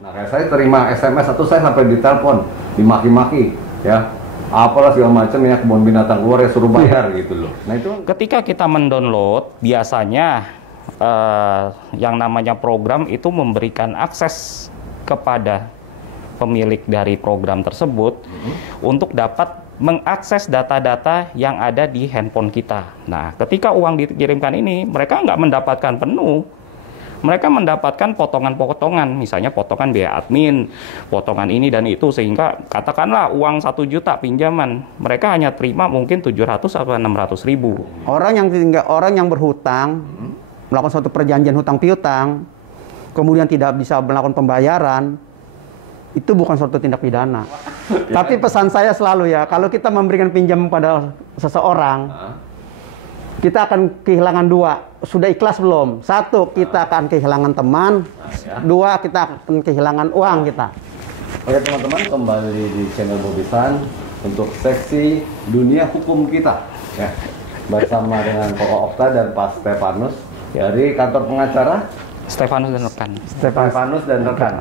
Nah, kayak saya terima SMS atau saya sampai ditelepon, dimaki-maki, ya, apalah segala macam ya, kebun binatang keluar ya suruh bayar gitu loh. Nah itu Ketika kita mendownload, biasanya yang namanya program itu memberikan akses kepada pemilik dari program tersebut untuk dapat mengakses data-data yang ada di handphone kita. Nah, ketika uang dikirimkan ini, mereka nggak mendapatkan penuh. Mereka mendapatkan potongan-potongan, misalnya potongan biaya admin, potongan ini dan itu, sehingga katakanlah uang 1 juta pinjaman, mereka hanya terima mungkin 700 atau 600 ribu. Orang yang berhutang, melakukan suatu perjanjian hutang piutang, kemudian tidak bisa melakukan pembayaran, itu bukan suatu tindak pidana. Tapi pesan saya selalu ya, kalau kita memberikan pinjam pada seseorang, kita akan kehilangan dua. Sudah ikhlas belum? Satu, kita akan kehilangan teman. Dua, kita akan kehilangan uang kita. Oke teman-teman, kembali di channel Bobisan untuk seksi dunia hukum kita, ya, bersama dengan Koko Okta dan Pak Stefanus dari kantor pengacara Stefanus dan rekan. Stefanus dan rekan.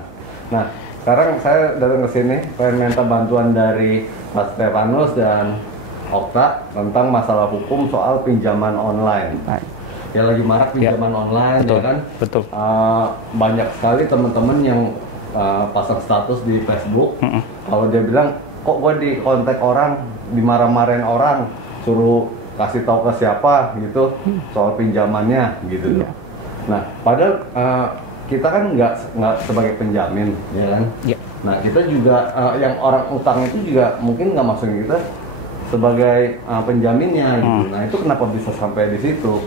Nah, sekarang saya datang ke sini pengen minta bantuan dari Pak Stefanus dan Okta tentang masalah hukum soal pinjaman online. Ya lagi marak pinjaman online, betul, ya kan? Betul. Banyak sekali teman-teman yang pasang status di Facebook. Kalau dia bilang, kok gue di kontak orang, dimarah-marahin orang, suruh kasih tahu ke siapa gitu soal pinjamannya gitu loh. Nah, padahal kita kan nggak sebagai penjamin, ya kan? Ya. Nah, kita juga yang orang utang itu juga mungkin nggak masuk kita sebagai penjaminnya gitu. Nah, itu kenapa bisa sampai di situ?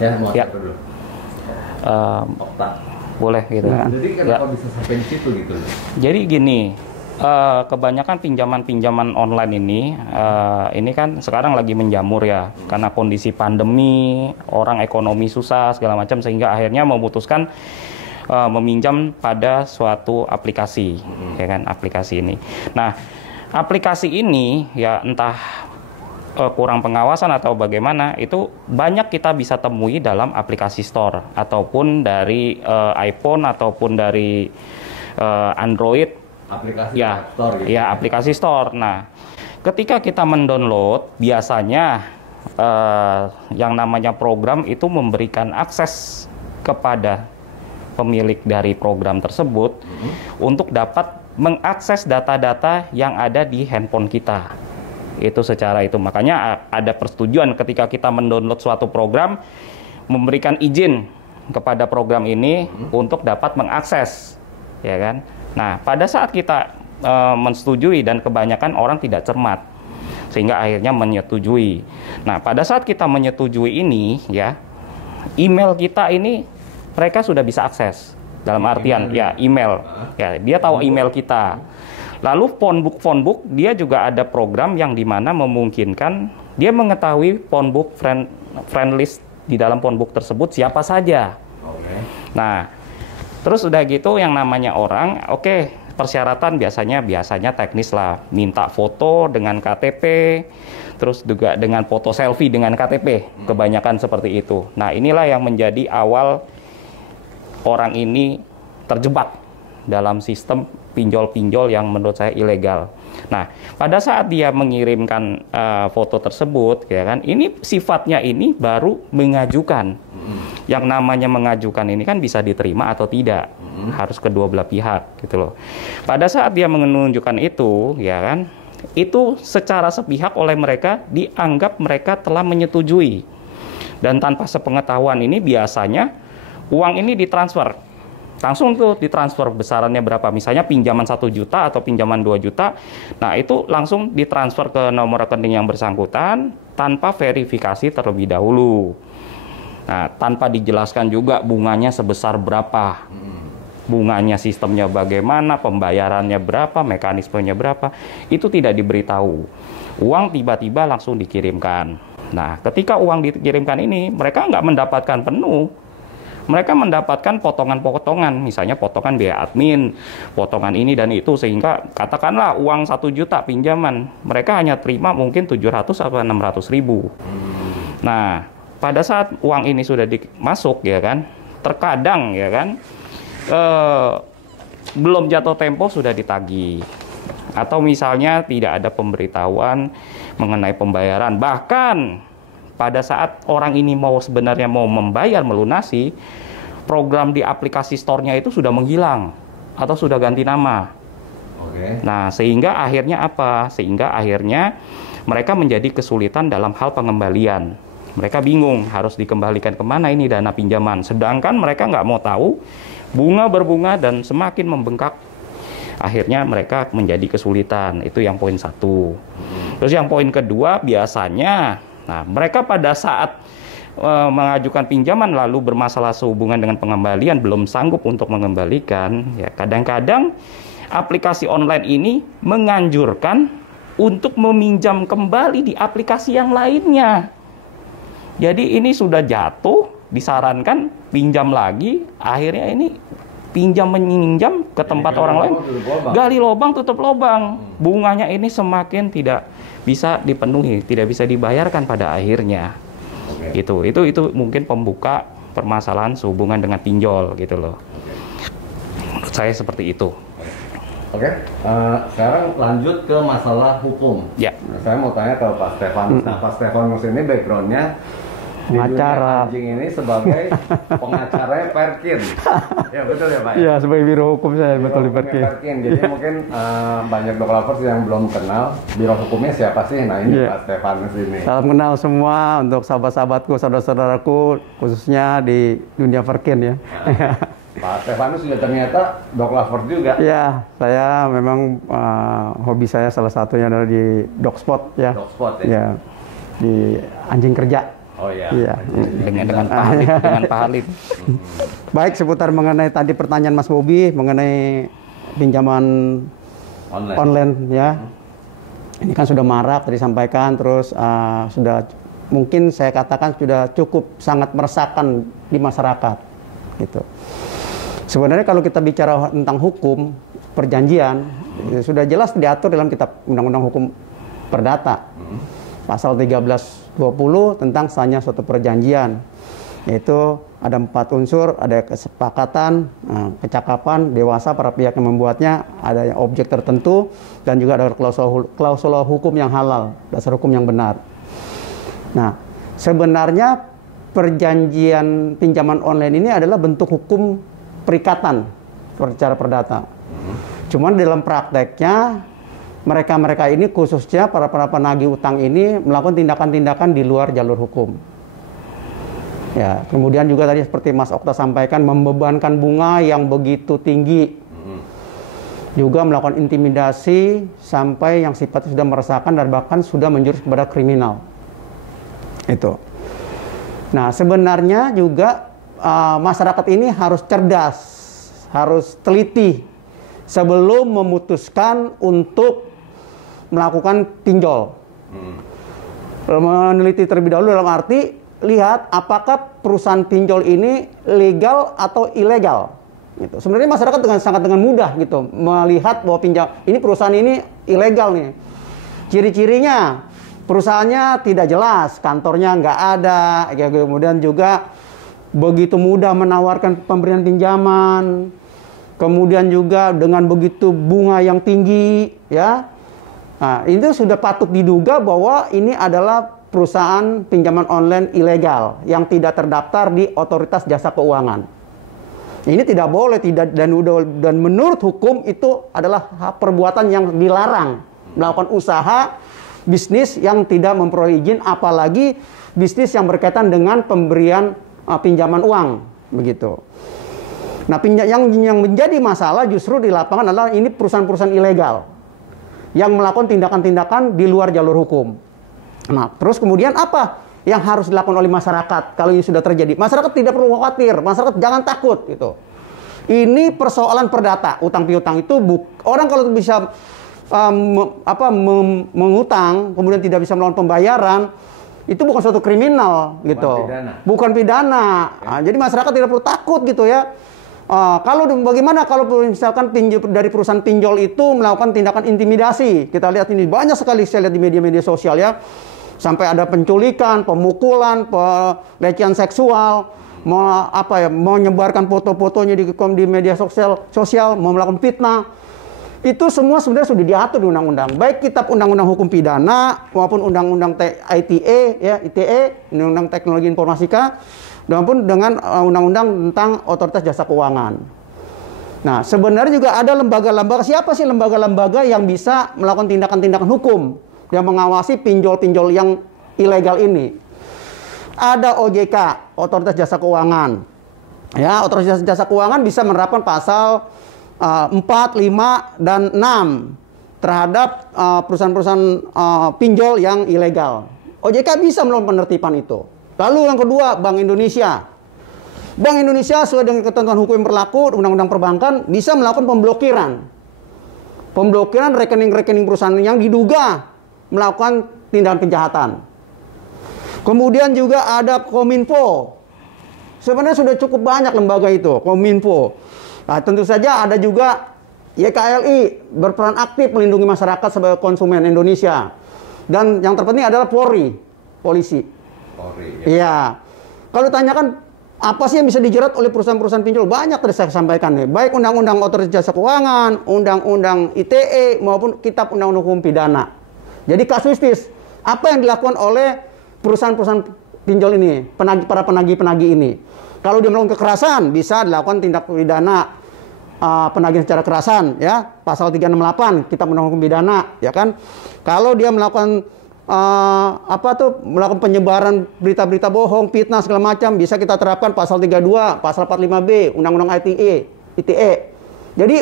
Ya, mau dulu. Okta. Boleh gitu kan. Jadi kenapa bisa sampai di situ gitu? Jadi gini, kebanyakan pinjaman-pinjaman online ini kan sekarang lagi menjamur ya, karena kondisi pandemi, orang ekonomi susah segala macam, sehingga akhirnya memutuskan meminjam pada suatu aplikasi, ya kan, aplikasi ini. Nah, aplikasi ini ya entah kurang pengawasan atau bagaimana, itu banyak kita bisa temui dalam aplikasi store ataupun dari iPhone ataupun dari Android. Aplikasi Ya, store gitu. ya aplikasi store. Nah, ketika kita mendownload, biasanya yang namanya program itu memberikan akses kepada pemilik dari program tersebut untuk dapat mengakses data-data yang ada di handphone kita. Itu secara itu. Makanya ada persetujuan ketika kita mendownload suatu program, memberikan izin kepada program ini untuk dapat mengakses, ya kan? Nah, pada saat kita menyetujui, dan kebanyakan orang tidak cermat, sehingga akhirnya menyetujui. Nah, pada saat kita menyetujui ini, ya, email kita ini mereka sudah bisa akses. Dalam artian ya email, ya dia tahu email kita. Lalu phonebook dia juga ada program yang dimana memungkinkan dia mengetahui phonebook friend list di dalam phonebook tersebut siapa saja. Nah, terus udah gitu yang namanya orang, persyaratan biasanya teknis lah, minta foto dengan KTP, terus juga dengan foto selfie dengan KTP, kebanyakan seperti itu. Nah, inilah yang menjadi awal orang ini terjebak dalam sistem pinjol-pinjol yang menurut saya ilegal. Nah, pada saat dia mengirimkan foto tersebut, ya kan, ini sifatnya ini baru mengajukan. Yang namanya mengajukan ini kan bisa diterima atau tidak, harus kedua belah pihak, gitu loh. Pada saat dia menunjukkan itu, ya kan, itu secara sepihak oleh mereka dianggap mereka telah menyetujui. Dan tanpa sepengetahuan ini biasanya uang ini ditransfer, langsung tuh ditransfer besarannya berapa, misalnya pinjaman 1 juta atau pinjaman 2 juta, nah itu langsung ditransfer ke nomor rekening yang bersangkutan tanpa verifikasi terlebih dahulu. Nah, tanpa dijelaskan juga bunganya sebesar berapa, bunganya sistemnya bagaimana, pembayarannya berapa, mekanismenya berapa, itu tidak diberitahu. Uang tiba-tiba langsung dikirimkan. Nah, ketika uang dikirimkan ini, mereka nggak mendapatkan penuh. Mereka mendapatkan potongan-potongan, misalnya potongan biaya admin, potongan ini dan itu, sehingga katakanlah uang 1 juta pinjaman, mereka hanya terima mungkin 700 atau 600 ribu. Nah, pada saat uang ini sudah masuk, ya kan, terkadang, ya kan, belum jatuh tempo sudah ditagih. Atau misalnya tidak ada pemberitahuan mengenai pembayaran. Bahkan pada saat orang ini sebenarnya mau membayar, melunasi, program di aplikasi store-nya itu sudah menghilang atau sudah ganti nama. Oke. Nah, sehingga akhirnya apa? Sehingga akhirnya mereka menjadi kesulitan dalam hal pengembalian. Mereka bingung harus dikembalikan kemana ini dana pinjaman. Sedangkan mereka nggak mau tahu, bunga berbunga dan semakin membengkak. Akhirnya mereka menjadi kesulitan. Itu yang poin 1. Terus yang poin kedua, biasanya, nah mereka pada saat mengajukan pinjaman lalu bermasalah sehubungan dengan pengembalian, belum sanggup untuk mengembalikan, ya kadang-kadang aplikasi online ini menganjurkan untuk meminjam kembali di aplikasi yang lainnya. Jadi ini sudah jatuh, disarankan pinjam lagi, akhirnya ini pinjam meminjam ke tempat orang lain, gali lubang tutup lubang, bunganya ini semakin tidak bisa dipenuhi, tidak bisa dibayarkan pada akhirnya. Itu mungkin pembuka permasalahan sehubungan dengan pinjol gitu loh. Menurut saya seperti itu. Oke, sekarang lanjut ke masalah hukum. Ya. Saya mau tanya ke Pak Stefanus. Nah, Pak Stefanus ini backgroundnya pengacara. Anjing ini sebagai pengacaranya Perkin. Ya betul ya Pak? Iya, sebagai biro hukum saya Biro betul di hukumnya Perkin. Jadi mungkin banyak Doklavers yang belum kenal biro hukumnya siapa sih? Nah ini Iya. Pak Stefanus ini. Salam kenal semua untuk sahabat-sahabatku, saudara-saudaraku, khususnya di dunia Perkin ya. Pak Stefanus juga ternyata Doklavers juga. Ya, saya memang hobi saya salah satunya adalah di Dogspot ya. Dogspot ya? Ya, di anjing kerja. Oh iya. Iya. Dengan Pak Halim. Baik, seputar mengenai tadi pertanyaan Mas Bobi mengenai pinjaman online ya. Ini kan sudah marak tadi sampaikan, terus sudah mungkin saya katakan sudah cukup sangat meresahkan di masyarakat gitu. Sebenarnya kalau kita bicara tentang hukum perjanjian, sudah jelas diatur dalam kitab Undang-Undang Hukum Perdata. Pasal 1320 tentang sahnya suatu perjanjian. Yaitu ada 4 unsur, ada kesepakatan, kecakapan, dewasa para pihak yang membuatnya, ada objek tertentu, dan juga ada klausul hukum yang halal, dasar hukum yang benar. Nah, sebenarnya perjanjian pinjaman online ini adalah bentuk hukum perikatan secara perdata. Cuman dalam prakteknya mereka ini khususnya para penagih utang ini melakukan tindakan-tindakan di luar jalur hukum. Ya, kemudian juga tadi seperti Mas Okta sampaikan membebankan bunga yang begitu tinggi. Juga melakukan intimidasi sampai yang sifatnya sudah meresahkan dan bahkan sudah menjurus kepada kriminal. Itu. Nah, sebenarnya juga masyarakat ini harus cerdas, harus teliti sebelum memutuskan untuk melakukan pinjol. Meneliti terlebih dahulu dalam arti lihat apakah perusahaan pinjol ini legal atau ilegal. Gitu. Sebenarnya masyarakat sangat dengan mudah gitu melihat bahwa ini perusahaan ini ilegal nih. Ciri-cirinya perusahaannya tidak jelas, kantornya nggak ada, kemudian juga begitu mudah menawarkan pemberian pinjaman, kemudian juga dengan begitu bunga yang tinggi, ya. Nah, itu sudah patut diduga bahwa ini adalah perusahaan pinjaman online ilegal yang tidak terdaftar di Otoritas Jasa Keuangan. Ini tidak boleh, dan menurut hukum itu adalah perbuatan yang dilarang, melakukan usaha bisnis yang tidak memperoleh izin, apalagi bisnis yang berkaitan dengan pemberian pinjaman uang, begitu. Nah, yang menjadi masalah justru di lapangan adalah ini perusahaan-perusahaan ilegal yang melakukan tindakan-tindakan di luar jalur hukum. Nah, terus kemudian apa yang harus dilakukan oleh masyarakat kalau ini sudah terjadi? Masyarakat tidak perlu khawatir, masyarakat jangan takut gitu. Ini persoalan perdata, utang piutang itu orang kalau bisa mengutang kemudian tidak bisa melakukan pembayaran, itu bukan suatu kriminal gitu. Bukan pidana. Nah, jadi masyarakat tidak perlu takut gitu ya. Kalau bagaimana kalau misalkan dari perusahaan pinjol itu melakukan tindakan intimidasi? Kita lihat ini banyak sekali, saya lihat di media-media sosial ya. Sampai ada penculikan, pemukulan, pelecehan seksual. mau menyebarkan foto-fotonya di media sosial, mau melakukan fitnah. Itu semua sebenarnya sudah diatur di undang-undang. Baik kitab undang-undang hukum pidana maupun undang-undang ITE, ya, ITE, undang-undang teknologi informatika, maupun dengan undang-undang tentang otoritas jasa keuangan. Nah, sebenarnya juga ada lembaga-lembaga. Siapa sih lembaga-lembaga yang bisa melakukan tindakan-tindakan hukum yang mengawasi pinjol-pinjol yang ilegal ini? Ada OJK, Otoritas Jasa Keuangan. Ya, Otoritas Jasa Keuangan bisa menerapkan pasal 4, 5, dan 6 terhadap perusahaan-perusahaan pinjol yang ilegal. OJK bisa melakukan penertiban itu. Lalu yang kedua, Bank Indonesia. Bank Indonesia sesuai dengan ketentuan hukum yang berlaku, Undang-Undang Perbankan, bisa melakukan pemblokiran. Pemblokiran rekening-rekening perusahaan yang diduga melakukan tindakan kejahatan. Kemudian juga ada Kominfo. Sebenarnya sudah cukup banyak lembaga itu, Kominfo. Nah, tentu saja ada juga YKLI, berperan aktif melindungi masyarakat sebagai konsumen Indonesia. Dan yang terpenting adalah Polri, polisi. Polri, ya. Iya. Kalau tanyakan apa sih yang bisa dijerat oleh perusahaan-perusahaan pinjol? Banyak tadi saya sampaikan nih. Baik Undang-Undang Otoritas Jasa Keuangan, Undang-Undang ITE, maupun Kitab Undang-Undang Hukum Pidana. Jadi kasuistis, apa yang dilakukan oleh perusahaan-perusahaan pinjol ini, para penagih-penagih ini? Kalau dia melakukan kekerasan, bisa dilakukan tindak pidana penagihan secara kekerasan, ya, pasal 368 Kitab Undang-Undang Hukum Pidana, ya kan? Kalau dia melakukan melakukan penyebaran berita-berita bohong, fitnah segala macam, bisa kita terapkan pasal 32, pasal 45B, Undang-Undang ITE. Jadi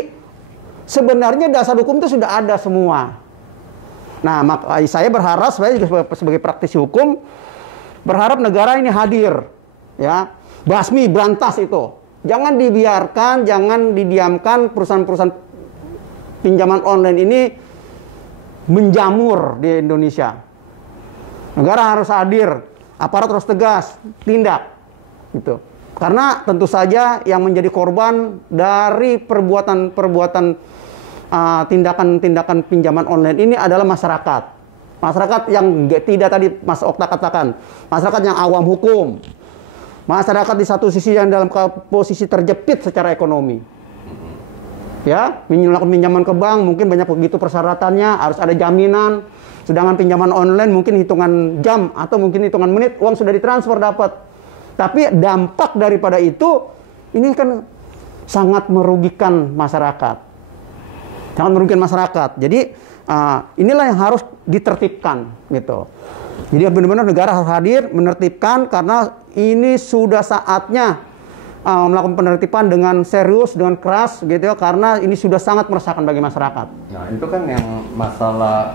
sebenarnya dasar hukum itu sudah ada semua. Nah, saya berharap, saya juga sebagai praktisi hukum, berharap negara ini hadir, ya, basmi, berantas itu. Jangan dibiarkan, jangan didiamkan perusahaan-perusahaan pinjaman online ini menjamur di Indonesia. Negara harus hadir, aparat harus tegas, tindak, gitu. Karena tentu saja yang menjadi korban dari perbuatan tindakan pinjaman online ini adalah masyarakat. Masyarakat yang tidak tadi Mas Okta katakan, masyarakat yang awam hukum. Masyarakat di satu sisi yang dalam posisi terjepit secara ekonomi. Ya, melakukan pinjaman ke bank mungkin banyak begitu persyaratannya, harus ada jaminan. Sedangkan pinjaman online mungkin hitungan jam atau mungkin hitungan menit, uang sudah ditransfer dapat. Tapi dampak daripada itu, ini kan sangat merugikan masyarakat. Sangat merugikan masyarakat. Jadi inilah yang harus ditertibkan, gitu. Jadi benar-benar negara harus hadir, menertibkan, karena ini sudah saatnya melakukan penertiban dengan serius, dengan keras, gitu ya, karena ini sudah sangat meresahkan bagi masyarakat. Nah, itu kan yang masalah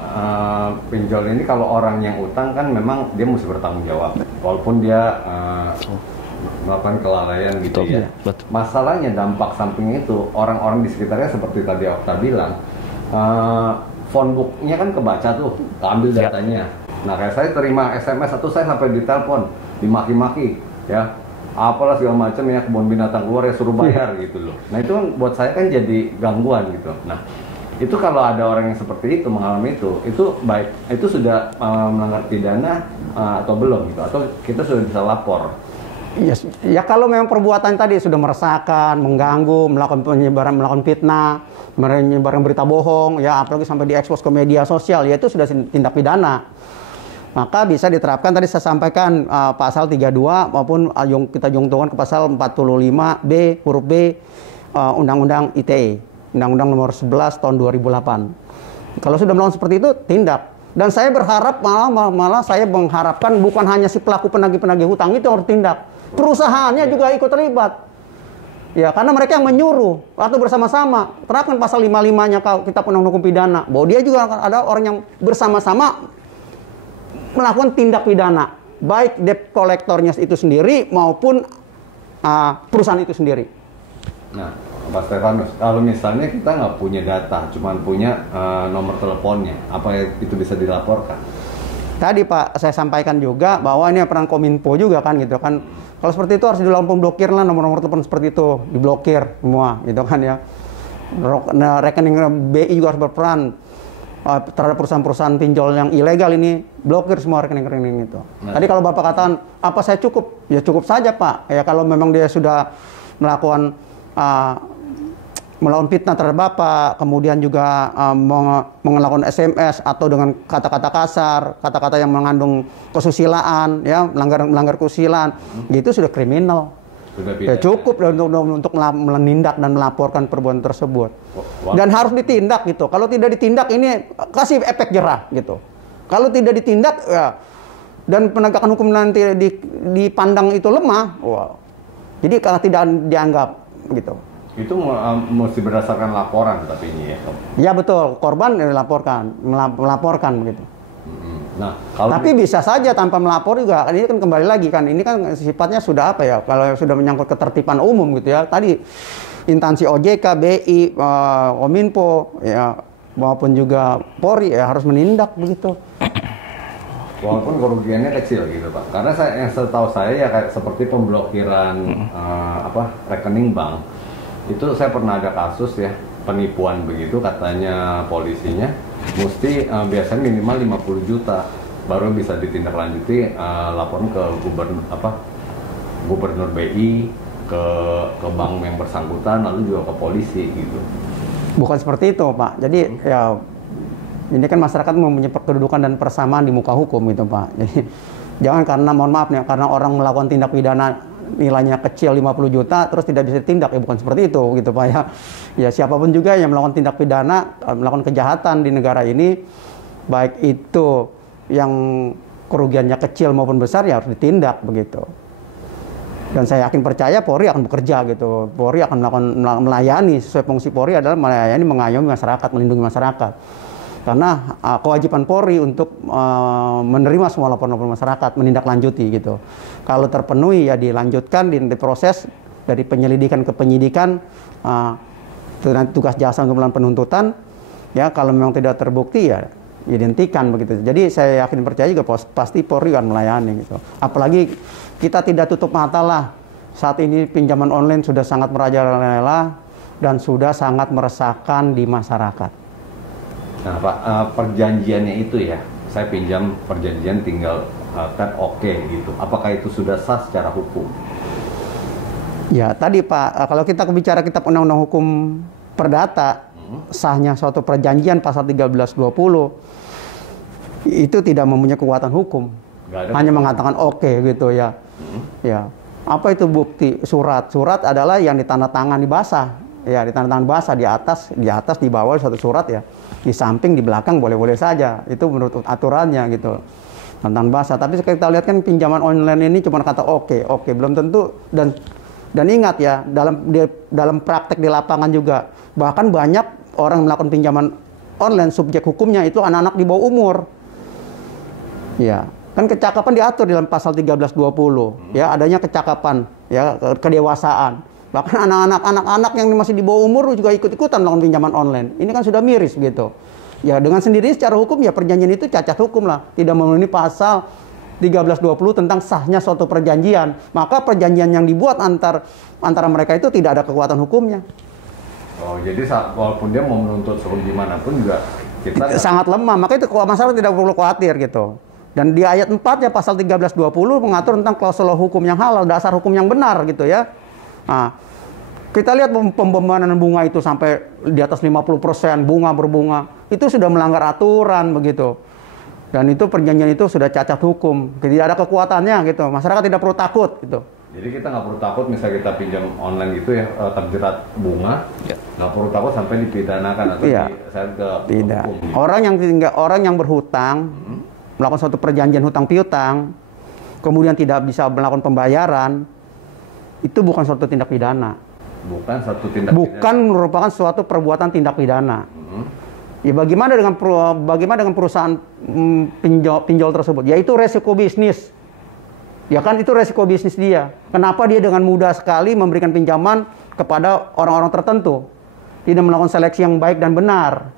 pinjol ini, kalau orang yang utang kan memang dia mesti bertanggung jawab, walaupun dia melakukan kelalaian gitu. Betul, ya. Betul. Masalahnya dampak samping itu, orang-orang di sekitarnya seperti tadi Okta bilang, phone book-nya kan kebaca tuh, ambil datanya. Nah, kayak saya terima SMS atau saya sampai ditelepon, dimaki-maki, ya. Apalah segala macam ya, kebun binatang keluar ya suruh bayar gitu loh. Nah, itu kan buat saya kan jadi gangguan gitu. Nah, itu kalau ada orang yang seperti itu mengalami itu baik, itu sudah melanggar pidana atau belum gitu, atau kita sudah bisa lapor. Yes. Ya kalau memang perbuatan tadi sudah meresahkan, mengganggu, melakukan penyebaran, melakukan fitnah, menyebarkan berita bohong, ya apalagi sampai diekspos ke media sosial, ya itu sudah tindak pidana. Maka bisa diterapkan tadi saya sampaikan pasal 32 maupun kita jungtukan ke pasal 45B huruf B Undang-Undang ITE, Undang-Undang Nomor 11 Tahun 2008. Kalau sudah melakukan seperti itu, tindak. Dan saya berharap malah saya mengharapkan bukan hanya si pelaku penagih-penagih hutang itu harus tindak, perusahaannya juga ikut terlibat. Ya, karena mereka yang menyuruh atau bersama-sama. Terapkan pasal 55-nya Kitab Undang-Undang Hukum Pidana, bahwa dia juga ada orang yang bersama-sama melakukan tindak pidana, baik debt kolektornya itu sendiri maupun perusahaan itu sendiri. Nah, Pak Stefanus, kalau misalnya kita nggak punya data, cuma punya nomor teleponnya, apa itu bisa dilaporkan? Tadi Pak, saya sampaikan juga bahwa ini peran Kominfo juga kan gitu kan. Kalau seperti itu harus dilakukan blokir lah, nomor-nomor telepon seperti itu diblokir semua gitu kan ya. Rekening BI juga harus berperan. terhadap perusahaan-perusahahan pinjol yang ilegal ini, blokir semua rekening-rekening itu. Tadi kalau Bapak katakan, apa saya cukup? Ya cukup saja Pak. Ya kalau memang dia sudah melakukan fitnah terhadap Bapak, kemudian juga melakukan SMS atau dengan kata-kata kasar, kata-kata yang mengandung kesusilaan, ya melanggar kesusilaan, itu sudah kriminal. Ya cukup untuk menindak dan melaporkan perbuatan tersebut. Dan harus ditindak gitu. Kalau tidak ditindak ini kasih efek jerah gitu. Kalau tidak ditindak ya, dan penegakan hukum nanti dipandang itu lemah, wah. Jadi kalau tidak dianggap gitu. Itu mesti berdasarkan laporan tapi ini ya. Ya betul, korban melaporkan begitu. Nah, tapi bisa saja tanpa melapor juga. Ini kan kembali lagi kan, ini kan sifatnya sudah apa ya? Kalau sudah menyangkut ketertiban umum gitu ya. Tadi instansi OJK, BI, Kominfo, ya maupun juga Polri ya harus menindak begitu. Walaupun kerugiannya kecil gitu Pak. Karena yang setahu saya ya kayak seperti pemblokiran rekening bank. Itu saya pernah ada kasus ya, penipuan begitu katanya polisinya mesti biasanya minimal 50 juta baru bisa ditindaklanjuti, laporan ke gubernur BI, ke bank yang bersangkutan, lalu juga ke polisi gitu. Bukan seperti itu Pak. Jadi ya ini kan masyarakat mempunyai kedudukan dan persamaan di muka hukum gitu Pak. Jadi jangan karena mohon maaf nih, karena orang melakukan tindak pidana nilainya kecil 50 juta terus tidak bisa ditindak, ya bukan seperti itu gitu Pak ya. Ya siapapun juga yang melakukan tindak pidana, melakukan kejahatan di negara ini, baik itu yang kerugiannya kecil maupun besar ya harus ditindak begitu. Dan saya yakin percaya Polri akan bekerja gitu. Polri akan melayani, sesuai fungsi Polri adalah melayani, mengayomi masyarakat, melindungi masyarakat. Karena kewajiban Polri untuk menerima semua laporan-laporan masyarakat, menindaklanjuti gitu. Kalau terpenuhi ya dilanjutkan, diproses dari penyelidikan ke penyidikan, itu nanti tugas jaksa untuk melakukan penuntutan. Ya kalau memang tidak terbukti ya dihentikan begitu. Jadi saya yakin percaya juga pasti Polri akan melayani gitu. Apalagi kita tidak tutup mata lah, saat ini pinjaman online sudah sangat merajalela dan sudah sangat meresahkan di masyarakat. Nah Pak, perjanjiannya itu ya, saya pinjam perjanjian tinggal kan oke gitu. Apakah itu sudah sah secara hukum? Ya tadi Pak, kalau kita bicara kitab undang-undang hukum perdata, sahnya suatu perjanjian pasal 1320 itu tidak mempunyai kekuatan hukum. Hanya mengatakan oke gitu ya. Ya. Apa itu bukti? Surat. Surat adalah yang ditandatangani basah. Ya, ditandatangani basah di atas, di bawah suatu surat ya. Di samping, di belakang boleh-boleh saja. Itu menurut aturannya gitu. Tentang bahasa. Tapi kita lihat kan pinjaman online ini cuma kata oke, belum tentu. Dan ingat ya, dalam praktek di lapangan juga, bahkan banyak orang melakukan pinjaman online, subjek hukumnya itu anak-anak di bawah umur. Ya, kan kecakapan diatur dalam pasal 1320. Ya, adanya kecakapan, ya, kedewasaan. Bahkan anak-anak yang masih di bawah umur juga ikut-ikutan melakukan pinjaman online. Ini kan sudah miris gitu. Ya dengan sendiri secara hukum ya perjanjian itu cacat hukum lah. Tidak memenuhi pasal 1320 tentang sahnya suatu perjanjian. Maka perjanjian yang dibuat antara mereka itu tidak ada kekuatan hukumnya. Oh jadi walaupun dia mau menuntut hukum gimana pun juga kita sangat lemah. Maka itu masalah tidak perlu khawatir gitu. Dan di ayat 4 ya pasal 1320 mengatur tentang klausul hukum yang halal, dasar hukum yang benar gitu ya. Nah, kita lihat pembebanan bunga itu sampai di atas 50%, bunga berbunga, itu sudah melanggar aturan begitu. Dan itu perjanjian itu sudah cacat hukum, tidak ada kekuatannya gitu. Masyarakat tidak perlu takut gitu. Jadi kita nggak perlu takut misalnya kita pinjam online gitu ya, terjerat bunga, nggak perlu takut sampai dipidanakan atau diseret ke tidak. hukum. Orang yang berhutang, melakukan suatu perjanjian hutang piutang, kemudian tidak bisa melakukan pembayaran, itu bukan suatu tindak pidana. Bukan merupakan suatu perbuatan tindak pidana. Ya bagaimana dengan perusahaan pinjol tersebut? Yaitu resiko bisnis. Ya kan itu resiko bisnis dia. Kenapa dia dengan mudah sekali memberikan pinjaman kepada orang-orang tertentu? Tidak melakukan seleksi yang baik dan benar.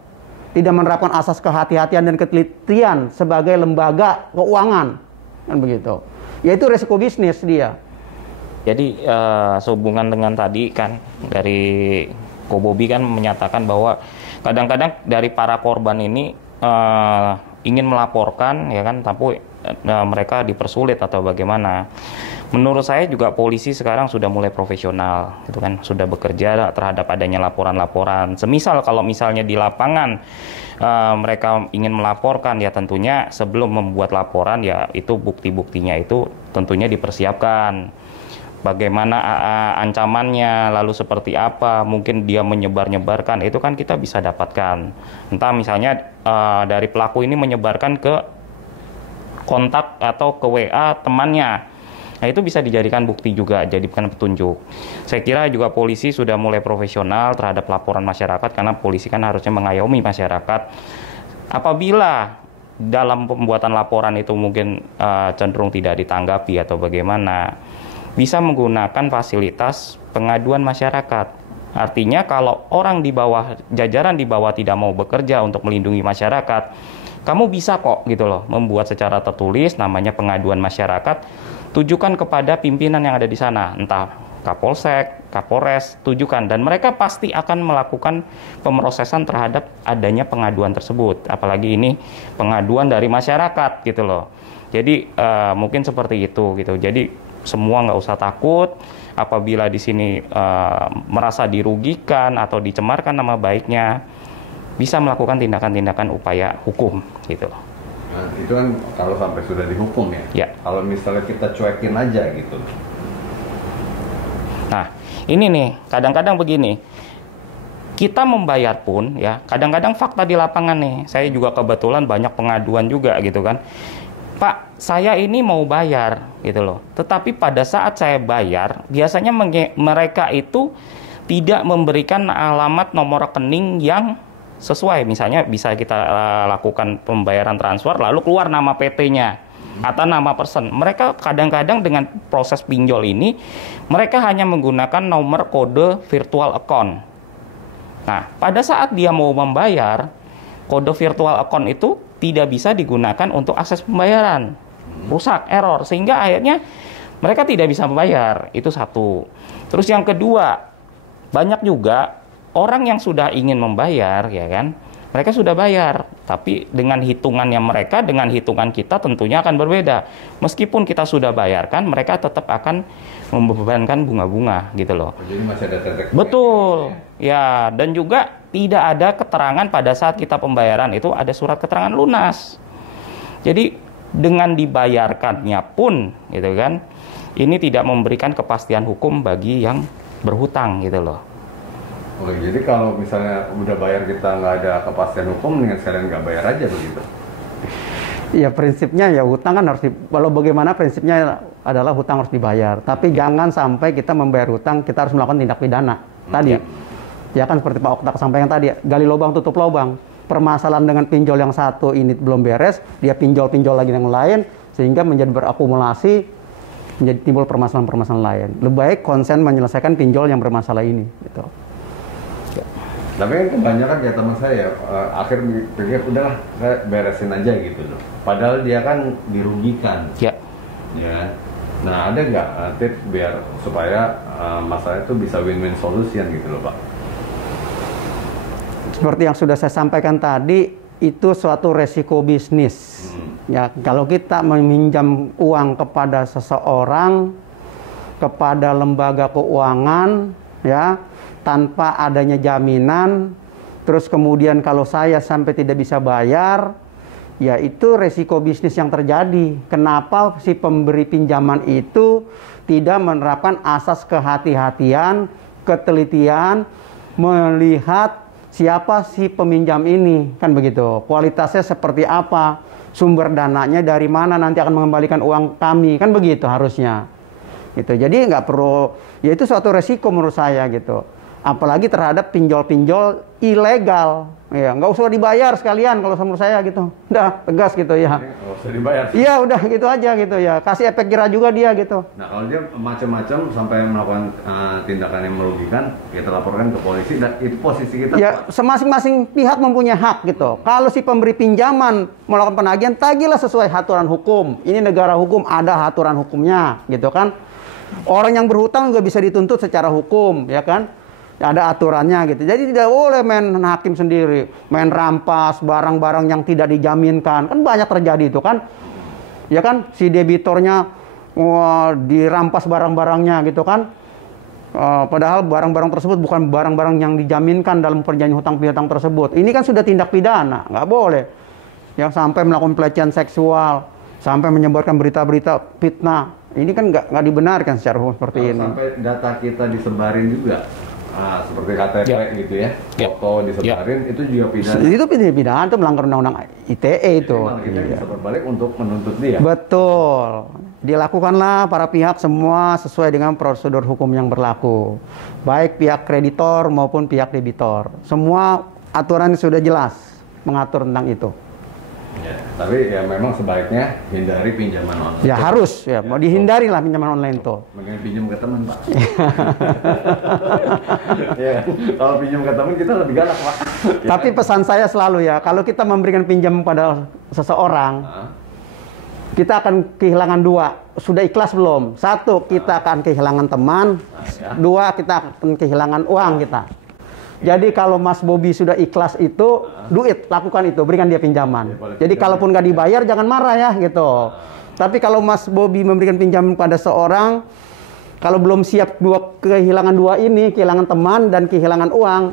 Tidak menerapkan asas kehati-hatian dan ketelitian sebagai lembaga keuangan. Kan begitu. Yaitu resiko bisnis dia. Jadi sehubungan dengan tadi kan dari Ko Bobi kan menyatakan bahwa kadang-kadang dari para korban ini ingin melaporkan, ya kan, tapi mereka dipersulit atau bagaimana. Menurut saya juga polisi sekarang sudah mulai profesional, gitu kan, sudah bekerja terhadap adanya laporan-laporan. Semisal kalau misalnya di lapangan mereka ingin melaporkan, ya tentunya sebelum membuat laporan ya itu bukti-buktinya itu tentunya dipersiapkan. Bagaimana ancamannya, lalu seperti apa, mungkin dia menyebar-nyebarkan, itu kan kita bisa dapatkan. Entah misalnya dari pelaku ini menyebarkan ke kontak atau ke WA temannya. Nah, itu bisa dijadikan bukti juga, jadikan petunjuk. Saya kira juga polisi sudah mulai profesional terhadap laporan masyarakat, karena polisi kan harusnya mengayomi masyarakat. Apabila dalam pembuatan laporan itu mungkin cenderung tidak ditanggapi atau bagaimana, bisa menggunakan fasilitas pengaduan masyarakat. Artinya kalau orang di bawah, jajaran di bawah tidak mau bekerja untuk melindungi masyarakat, kamu bisa kok gitu loh, membuat secara tertulis namanya pengaduan masyarakat, tujukan kepada pimpinan yang ada di sana, entah Kapolsek, Kapolres, tujukan, dan mereka pasti akan melakukan pemrosesan terhadap adanya pengaduan tersebut. Apalagi ini pengaduan dari masyarakat gitu loh. Jadi mungkin seperti itu gitu. Jadi semua nggak usah takut apabila di sini merasa dirugikan atau dicemarkan nama baiknya, bisa melakukan tindakan-tindakan upaya hukum gitu loh. Nah, itu kan kalau sampai sudah dihukum ya. Ya. Kalau misalnya kita cuekin aja gitu. Nah, ini nih, kadang-kadang begini. Kita membayar pun ya, kadang-kadang fakta di lapangan nih. Saya juga kebetulan banyak pengaduan juga gitu kan. Pak, saya ini mau bayar gitu loh. Tetapi pada saat saya bayar, biasanya mereka itu tidak memberikan alamat nomor rekening yang sesuai. Misalnya bisa kita lakukan pembayaran transfer lalu keluar nama PT-nya atau nama person. Mereka kadang-kadang dengan proses pinjol ini mereka hanya menggunakan nomor kode virtual account. Nah, pada saat dia mau membayar, kode virtual account itu tidak bisa digunakan untuk akses pembayaran. Rusak, error, sehingga akhirnya mereka tidak bisa membayar. Itu satu. Terus yang kedua, banyak juga orang yang sudah ingin membayar, ya kan, mereka sudah bayar, tapi dengan hitungannya mereka, dengan hitungan kita tentunya akan berbeda. Meskipun kita sudah bayarkan, mereka tetap akan membebankan bunga-bunga, gitu loh. Jadi masih ada tetek. Betul, ya, dan juga tidak ada keterangan pada saat kita pembayaran itu ada surat keterangan lunas. Jadi dengan dibayarkannya pun, gitu kan, ini tidak memberikan kepastian hukum bagi yang berhutang, gitu loh. Oh, jadi kalau misalnya udah bayar kita nggak ada kepastian hukum, mendingan sekalian nggak bayar aja begitu? Ya prinsipnya ya hutang kan harus walau bagaimana prinsipnya adalah hutang harus dibayar. Tapi jangan sampai kita membayar hutang, kita harus melakukan tindak pidana. Tadi, ya kan seperti Pak Okta sampaikan tadi, gali lubang tutup lubang. Permasalahan dengan pinjol yang satu ini belum beres, dia pinjol-pinjol lagi yang lain, sehingga menjadi berakumulasi, menjadi timbul permasalahan-permasalahan lain. Lebih baik konsen menyelesaikan pinjol yang bermasalah ini. Gitu. Tapi kan kebanyakan ya teman saya akhir pikir udahlah saya beresin aja gitu loh. Padahal dia kan dirugikan. Ya. Ya. Nah, ada nggak tips biar supaya masalah itu bisa win-win solution gitu loh, Pak? Seperti yang sudah saya sampaikan tadi, itu suatu resiko bisnis. Ya, kalau kita meminjam uang kepada seseorang, kepada lembaga keuangan, ya, tanpa adanya jaminan, terus kemudian kalau saya sampai tidak bisa bayar, ya itu resiko bisnis yang terjadi. Kenapa si pemberi pinjaman itu tidak menerapkan asas kehati-hatian, ketelitian, melihat siapa si peminjam ini, kan begitu. Kualitasnya seperti apa, sumber dananya dari mana, nanti akan mengembalikan uang kami, kan begitu harusnya. Gitu. Jadi nggak perlu, ya itu suatu resiko menurut saya gitu. Apalagi terhadap pinjol-pinjol ilegal, ya nggak usah dibayar sekalian kalau menurut saya gitu, udah tegas gitu ya. Nggak usah dibayar. Iya udah gitu aja gitu ya, kasih efek jerah juga dia gitu. Nah, kalau dia macam-macam sampai melakukan tindakan yang merugikan, kita laporkan ke polisi dan itu posisi kita. Ya masing-masing pihak mempunyai hak gitu. Kalau si pemberi pinjaman melakukan penagihan, tagihlah sesuai aturan hukum. Ini negara hukum, ada aturan hukumnya gitu kan. Orang yang berhutang juga bisa dituntut secara hukum, ya kan. Ada aturannya gitu. Jadi tidak boleh main hakim sendiri, main rampas barang-barang yang tidak dijaminkan. Kan banyak terjadi itu kan. Ya kan, si debitornya dirampas barang-barangnya gitu kan. Padahal barang-barang tersebut bukan barang-barang yang dijaminkan dalam perjanjian hutang piutang tersebut. Ini kan sudah tindak pidana, nggak boleh. Yang sampai melakukan pelecehan seksual, sampai menyebarkan berita-berita fitnah. Ini kan nggak dibenarkan secara hukum seperti ini. Sampai data kita disebarin juga. Seperti KTP gitu ya, foto disebarin, itu juga pidana. Itu pidana, itu melanggar undang-undang ITE itu. Kita bisa berbalik untuk menuntut dia. Betul. Dilakukanlah para pihak semua sesuai dengan prosedur hukum yang berlaku. Baik pihak kreditor maupun pihak debitor. Semua aturan sudah jelas mengatur tentang itu. Ya, tapi ya memang sebaiknya hindari pinjaman online. Ya harus, ya mau dihindari lah pinjaman online itu. Mending pinjam ke teman, Pak. Ya, kalau pinjam ke teman kita lebih galak, Pak. Tapi pesan saya selalu ya, kalau kita memberikan pinjam pada seseorang, kita akan kehilangan dua. Sudah ikhlas belum? Satu, kita akan kehilangan teman. Dua, kita akan kehilangan uang kita. Jadi kalau Mas Bobi sudah ikhlas itu, duit, lakukan itu, berikan dia pinjaman. Jadi kalaupun nggak dibayar, jangan marah ya gitu. Tapi kalau Mas Bobi memberikan pinjaman pada seorang, kalau belum siap kehilangan dua ini, kehilangan teman dan kehilangan uang,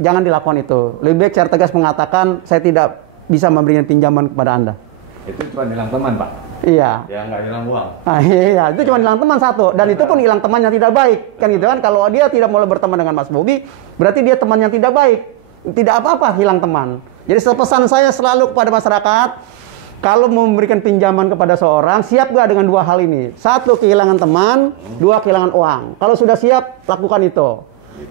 jangan dilakukan itu. Lebih baik secara tegas mengatakan, saya tidak bisa memberikan pinjaman kepada Anda. Itu cuma hilang teman, Pak. Iya. Ya nggak hilang uang. Iya, itu cuma hilang teman satu. Dan itu pun hilang teman yang tidak baik. Kan gitu kan, kalau dia tidak mau berteman dengan Mas Bobi, berarti dia teman yang tidak baik. Tidak apa-apa hilang teman. Jadi pesan saya selalu kepada masyarakat, kalau memberikan pinjaman kepada seorang, siap nggak dengan dua hal ini? Satu, kehilangan teman. Dua, kehilangan uang. Kalau sudah siap, lakukan itu.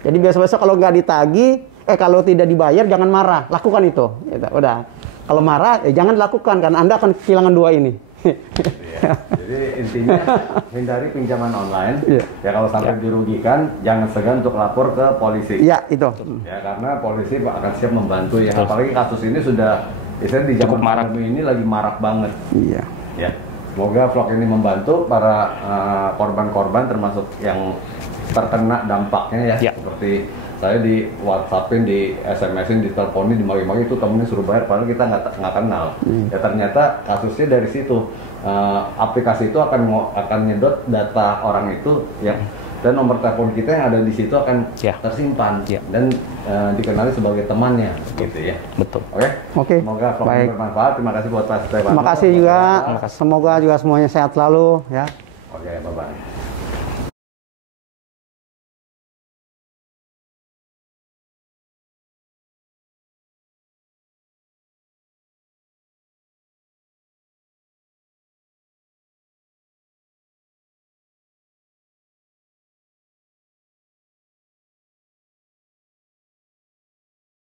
Jadi biasa-biasa kalau nggak ditagih, kalau tidak dibayar, jangan marah. Lakukan itu. Gitu, udah. Kalau marah, jangan lakukan, karena Anda akan kehilangan dua ini. Ya. Jadi intinya hindari pinjaman online. Ya kalau sampai dirugikan, jangan segan untuk lapor ke polisi. Iya, itu. Ya karena polisi akan siap membantu ya. Apalagi kasus ini sudah, misalnya di zaman pandemi ini lagi marak banget. Iya. Ya. Semoga vlog ini membantu para korban-korban termasuk yang terkena dampaknya ya. Seperti saya di WhatsAppin, di SMS-in, di teleponin, di magi-magi itu temennya suruh bayar, padahal kita nggak kenal. Ya ternyata kasusnya dari situ. Aplikasi itu akan nyedot data orang itu, ya, dan nomor telepon kita yang ada di situ akan tersimpan dan dikenali sebagai temannya, gitu ya. Betul. Oke. Semoga vlog ini bermanfaat. Terima kasih buat Pak Stefano. Terima kasih juga. Semoga juga semuanya sehat selalu, ya. Oke, bye-bye.